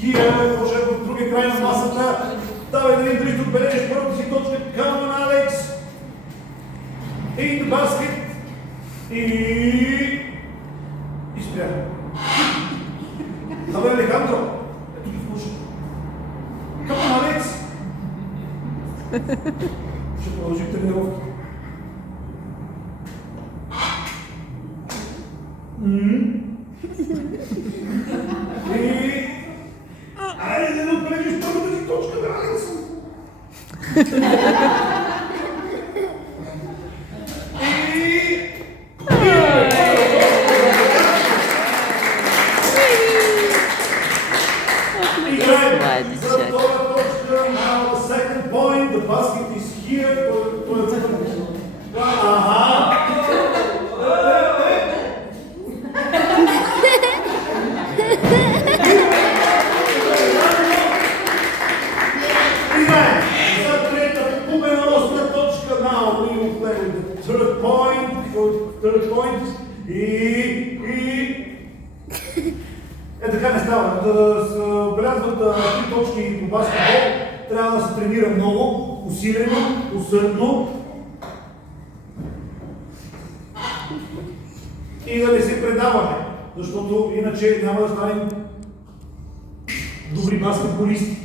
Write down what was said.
here, може в другия край на масата. Давай да видим дали ще отбележиш първата си точка. Come on, Alex. In the basket. И спря. Абе, Алехандро. Ето ги слуша. Come on, Alex. Ще продължим тренировки. Айде да отбележиш първата си точка, бе, Алекс. За втора точка, now the second point, the basket is here. Third point е така не става. Да се отбелязват 3 точки по баскетбол, трябва да се тренира много, усилено, усърдно и да не се предаваме, защото иначе няма да станем добри баскетболисти.